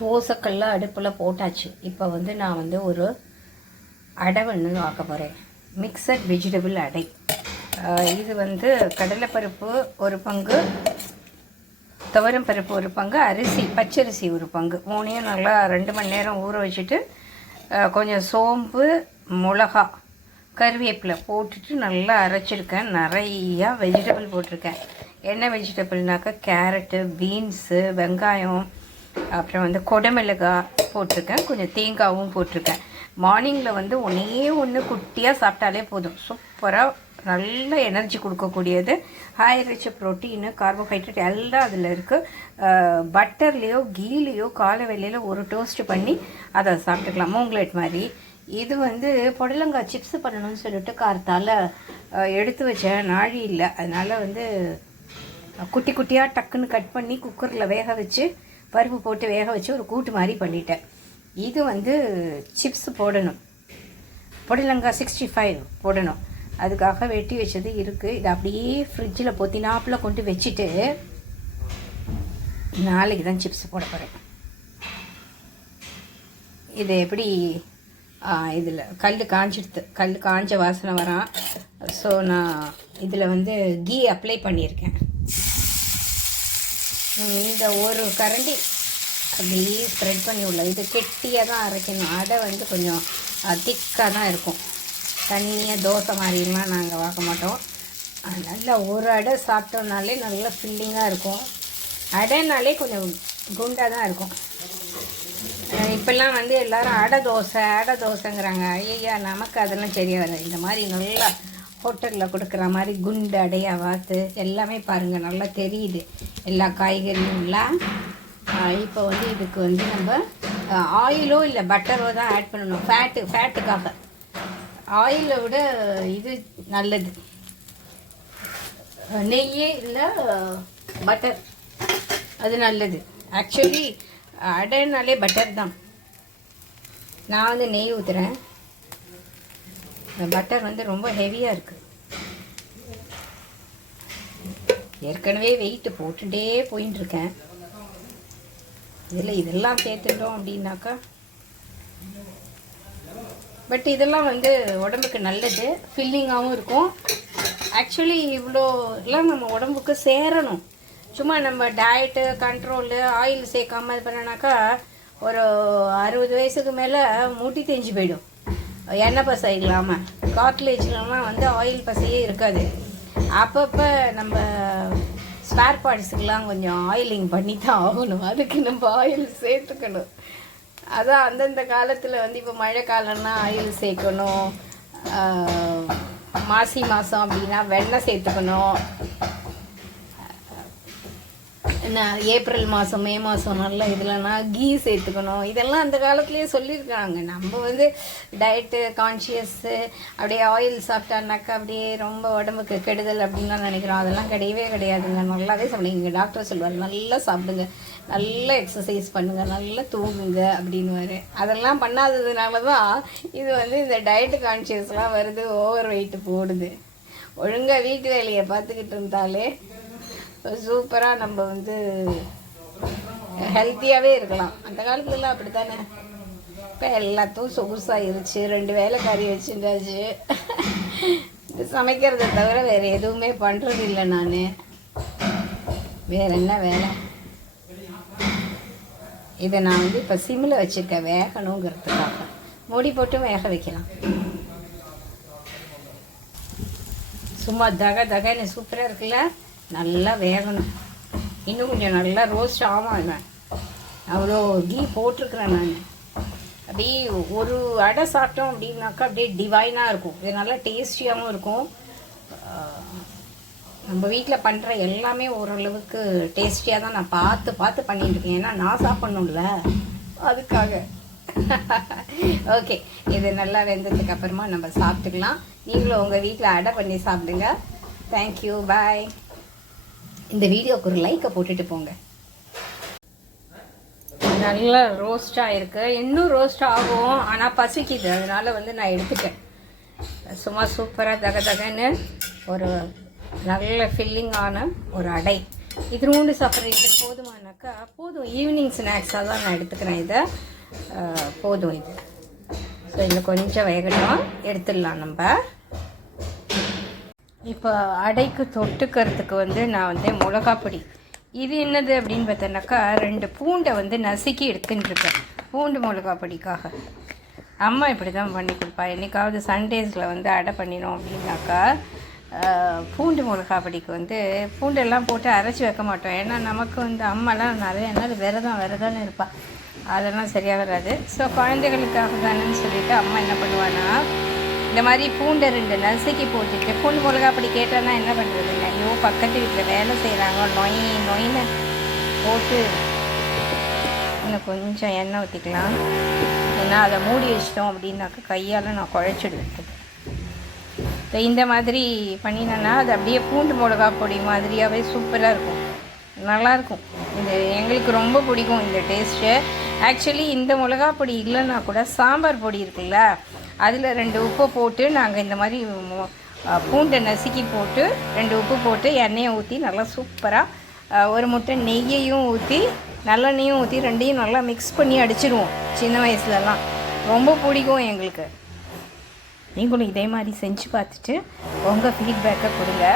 தோசைக்கல்ல அடுப்பில் போட்டாச்சு. இப்போ வந்து நான் வந்து ஒரு அடை ஒன்று ஆக்க போகிறேன். மிக்சட் வெஜிடபிள் அடை. இது வந்து கடலைப்பருப்பு ஒரு பங்கு, துவரம் பருப்பு ஒரு பங்கு, அரிசி பச்சரிசி ஒரு பங்கு, மூணையும் நல்லா 2 மணி நேரம் ஊற வச்சுட்டு கொஞ்சம் சோம்பு, மிளகா, கருவேப்பிலை போட்டுட்டு நல்லா அரைச்சிருக்கேன். நிறையா வெஜிடபிள் போட்டிருக்கேன். என்ன வெஜிடபிள்னாக்கா கேரட்டு, பீன்ஸு, வெங்காயம், அப்புறம் வந்து கொடமிளகாய் போட்டிருக்கேன். கொஞ்சம் தேங்காயும் போட்டிருக்கேன். மார்னிங்கில் வந்து ஒன்று குட்டியாக சாப்பிட்டாலே போதும். சூப்பராக நல்ல எனர்ஜி கொடுக்கக்கூடியது. ஹை ரிச் ப்ரோட்டீனு, கார்போஹைட்ரேட் எல்லாம் அதில் இருக்குது. பட்டர்லேயோ கீலேயோ காலை வேளையில் ஒரு டோஸ்ட் பண்ணி அதை சாப்பிட்டுக்கலாம், மூங்க்லேட் மாதிரி. இது வந்து புடலங்காய் சிப்ஸ் பண்ணணும்னு சொல்லிட்டு காரத்தால் எடுத்து வச்சேன். நாழி இல்லை, அதனால் வந்து குட்டி குட்டியாக டக்குன்னு கட் பண்ணி குக்கரில் வேக வச்சு பருப்பு போட்டு வேக வச்சு ஒரு கூட்டு மாதிரி பண்ணிட்டேன். இது வந்து சிப்ஸ் போடணும், புடலங்காய் 65 போடணும். அதுக்காக வெட்டி வச்சது இருக்குது. இது அப்படியே ஃப்ரிட்ஜில் பொத்தினாப்பில் கொண்டு வச்சுட்டு நாளைக்கு தான் சிப்ஸ் போட போகிறேன். இது எப்படி இதில் கல் காஞ்ச வாசனை வரான். ஸோ நான் இதில் வந்து கீ அப்ளை பண்ணியிருக்கேன். இந்த ஒரு கரண்டி அப்படியே ஸ்ப்ரெட் பண்ணி உள்ள. இது கெட்டியாக தான் அரைக்கணும். அடை வந்து கொஞ்சம் திக்காக தான் இருக்கும். தண்ணியாக தோசை மாதிரிலாம் நாங்கள் வாக்க மாட்டோம். நல்லா ஒரு அடை சாப்பிட்டோம்னாலே நல்லா ஃபில்லிங்காக இருக்கும். அடைனாலே கொஞ்சம் குண்டாக தான் இருக்கும். இப்போல்லாம் வந்து எல்லோரும் அடை தோசைங்கிறாங்க. ஐயா, நமக்கு அதெல்லாம் தெரியாது. இந்த மாதிரி நல்லா ஹோட்டலில் கொடுக்குற மாதிரி குண்டு அடையாக வாத்து எல்லாமே பாருங்கள் நல்லா தெரியுது. எல்லா காய்கறியும்லாம். இப்போ வந்து இதுக்கு வந்து நம்ம ஆயிலோ இல்லை பட்டரோ தான் ஆட் பண்ணணும். ஃபேட்டுக்காக ஆயிலை விட இது நல்லது. நெய்யே இல்லை பட்டர், அது நல்லது. ஆக்சுவலி அடைனாலே பட்டர் தான். நான் வந்து நெய் ஊற்றுறேன். பட்டர் வந்து ரொம்ப ஹெவியாக இருக்குது. ஏற்கனவே வெயிட்டு போட்டுகிட்டே போயின்ட்டுருக்கேன். இதெல்லாம் சேர்த்துட்டோம் அப்படின்னாக்கா, பட் இதெல்லாம் வந்து உடம்புக்கு நல்லது, ஃபில்லிங்காகவும் இருக்கும். ஆக்சுவலி இவ்வளோ எல்லாம் நம்ம உடம்புக்கு சேரணும். சும்மா நம்ம டயட்டு கண்ட்ரோலு ஆயில் சேர்க்காமல் இது பண்ணனாக்கா ஒரு 60 வயசுக்கு மேலே முட்டி தேஞ்சு போயிடும். எண்ணெய் பசை இல்லாமல், கார்ட்லேஜ்லாம் வந்து ஆயில் பசையே இருக்காது. அப்பப்போ நம்ம ஸ்பேர் பார்ட்ஸுக்கெலாம் கொஞ்சம் ஆயிலிங் பண்ணி தான் ஆகணும். அதுக்கு நம்ம ஆயில் சேர்த்துக்கணும். அதான் அந்தந்த காலத்தில் வந்து இப்போ மழை காலம்னா ஆயில் சேர்க்கணும். மாசி மாதம் அப்படின்னா வெண்ணெய் சேர்த்துக்கணும். என்ன ஏப்ரல் மாதம் மே மாதம் நல்லா இதுலனா கீ சேர்த்துக்கணும். இதெல்லாம் அந்த காலத்துலேயே சொல்லியிருக்காங்க. நம்ம வந்து டயட்டு கான்ஷியஸ்ஸு அப்படியே ஆயில் சாப்பிட்டானாக்கா அப்படியே ரொம்ப உடம்புக்கு கெடுதல் அப்படின்லாம் நினைக்கிறோம். அதெல்லாம் கிடையவே கிடையாதுங்க. நல்லாவே சாப்பிடுங்க. டாக்டர் சொல்லுவார், நல்லா சாப்பிடுங்க, நல்லா எக்ஸசைஸ் பண்ணுங்கள், நல்லா தூங்குங்க அப்படின்னு. அதெல்லாம் பண்ணாததுனால தான் இது வந்து இந்த டயட்டு கான்ஷியஸ்லாம் வருது, ஓவர் வெயிட்டு போடுது. ஒழுங்காக வீட்டு வேலையை பார்த்துக்கிட்டு இருந்தாலே சூப்பராக நம்ம வந்து ஹெல்த்தியாகவே இருக்கலாம். அந்த காலத்துலலாம் அப்படி தானே. இப்போ எல்லாத்துக்கும் சொகுசாகிருச்சு. 2 வேலை கறி வச்சுட்டாச்சு. இது சமைக்கிறத தவிர வேறு எதுவுமே பண்ணுறது இல்லை. நான் வேறு என்ன வேலை? இதை நான் வந்து இப்போ சிம்மில் வச்சுருக்கேன் வேகணுங்கிறதுக்காக. மூடி போட்டும் வேக வைக்கலாம். சும்மா தகன்னு சூப்பராக இருக்குல்ல. நல்லா வேகணும். இன்னும் கொஞ்சம் நல்லா ரோஸ்ட் ஆகும். அவ்வளோ கீ போட்டிருக்கிறேன் நான். அப்படியே ஒரு அடை சாப்பிட்டோம் அப்படின்னாக்கா அப்படியே டிவைனாக இருக்கும். இது நல்லா டேஸ்டியாகவும் இருக்கும். நம்ம வீட்டில் பண்ணுற எல்லாமே ஓரளவுக்கு டேஸ்டியாக தான் நான் பார்த்து பண்ணிட்டுருக்கேன். ஏன்னா நான் சாப்பிட்ணும்ல, அதுக்காக. ஓகே, இது நல்லா வெந்ததுக்கு அப்புறமா நம்ம சாப்பிட்டுக்கலாம். நீங்களும் உங்கள் வீட்டில் அடை பண்ணி சாப்பிடுங்க. தேங்க்யூ, பாய். இந்த வீடியோவுக்கு ஒரு லைக்கை போட்டுட்டு போங்க. நல்லா ரோஸ்டாக இருக்குது. இன்னும் ரோஸ்ட் ஆகும், ஆனால் பசிக்குது. அதனால் வந்து நான் எடுத்துட்டேன். சும்மா சூப்பராக தகன்னு ஒரு நல்ல ஃபில்லிங்கான ஒரு அடை. இது 3 சாப்பிட்றீங்க போதுமானாக்கா போதும், ஈவினிங் ஸ்நாக்ஸாக தான் நான் எடுத்துக்கிறேன் இதை. போதும் இது. ஸோ இதில் கொஞ்சம் வேகட்டும், எடுத்துடலாம் நம்ம. இப்போ அடைக்கு தொட்டுக்கிறதுக்கு வந்து நான் வந்து மிளகாப்பொடி, இது என்னது அப்படின்னு பார்த்தோன்னாக்கா 2 பூண்டை வந்து நசுக்கி எடுத்துட்டுருக்கேன் பூண்டு மிளகாப்பொடிக்காக. அம்மா இப்படி தான் பண்ணி கொடுப்பா. என்றைக்காவது சண்டேஸில் வந்து அடை பண்ணினோம் அப்படின்னாக்கா பூண்டு மிளகாப்பொடிக்கு வந்து பூண்டெல்லாம் போட்டு அரைச்சி வைக்க மாட்டோம். ஏன்னா நமக்கு வந்து அம்மாலாம் நிறைய நாள் விரதம்னு இருப்பாள், அதெல்லாம் சரியாக வராது. ஸோ குழந்தைகளுக்காக தானேன்னு சொல்லிவிட்டு அம்மா என்ன பண்ணுவான்னா இந்த மாதிரி பூண்டை 2 நசுக்கி போட்டுட்டு, பூண்டு மிளகாப்பொடி கேட்டான்னா என்ன பண்ணுறதுங்க, ஐயோ பக்கத்து வீட்டில் வேலை செய்கிறாங்க, நொயின்னு போட்டு இன்னும் கொஞ்சம் எண்ணெய் ஊற்றிக்கலாம். ஏன்னா அதை மூடி வச்சிட்டோம் அப்படின்னாக்கா கையால் நான் குழைச்சிடுவேன். ஸோ இந்த மாதிரி பண்ணினேன்னா அது அப்படியே பூண்டு மிளகாப்பொடி மாதிரியாகவே சூப்பராக இருக்கும், நல்லாயிருக்கும். இது எங்களுக்கு ரொம்ப பிடிக்கும் இந்த டேஸ்ட்டு. ஆக்சுவலி இந்த மிளகாப்பொடி இல்லைன்னா கூட சாம்பார் பொடி இருக்குல்ல, அதில் 2 உப்பு போட்டு நாங்கள் இந்த மாதிரி பூண்டை நசுக்கி போட்டு 2 உப்பு போட்டு எண்ணெயை ஊற்றி நல்லா சூப்பராக 1 முட்டை நெய்யையும் ஊற்றி நல்லெண்ணெயும் ஊற்றி 2ஐயும் நல்லா மிக்ஸ் பண்ணி அடிச்சிடுவோம். சின்ன வயசுலலாம் ரொம்ப பிடிக்கும் எங்களுக்கு. நீங்களும் இதே மாதிரி செஞ்சு பார்த்துட்டு உங்கள் ஃபீட்பேக்கை கொடுங்க.